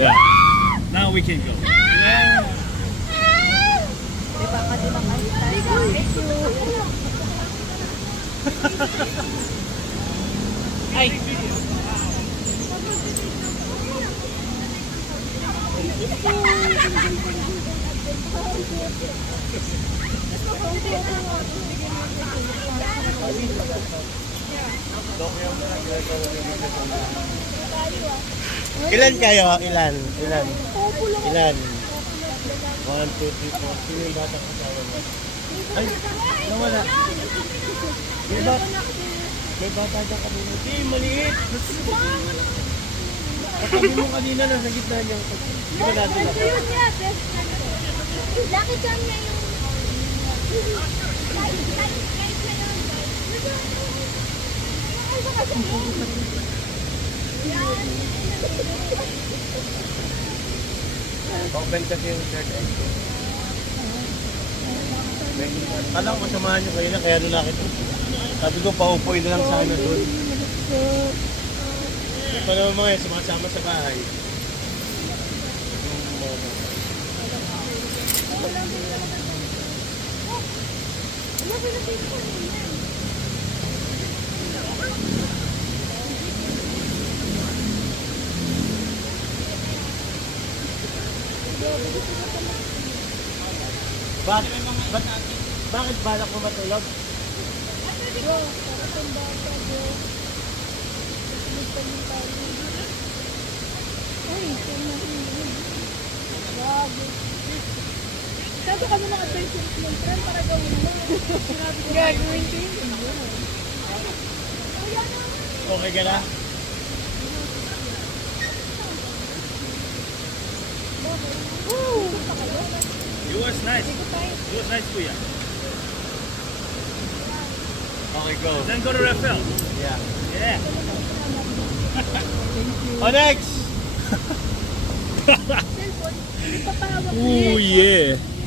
Yeah. Now we can go. Yeah. Diba ka din ang Einstein? Thank you. Ay. Ilan kayo? Ilan? 1, 2, 3, 4. Sino yung bata kasama mo? Ay, nawala. May bata dyan kanina. Hindi, maliit. Katabi mo kanina na sa gitna niya. Hindi ba natin ako? Laki dyan na yung... Open kasi yung shirt eh. Kala ko masamahan nyo kayo na, kaya nalakit ko. Sabi ko, paupuin na lang sana doon. Ito naman mga yun, sumasama sa bahay. Bakit balak mo matulog? Sabi ka mga adventures ng friend para gawin mo. Gagawin ko yun. Okay ka na? It was nice. It was nice, Kuya. Okay, go. Then go to Rafael. Yeah. Yeah. Oh, next! Cellphone, ipapahawak ko Oh yun. yeah.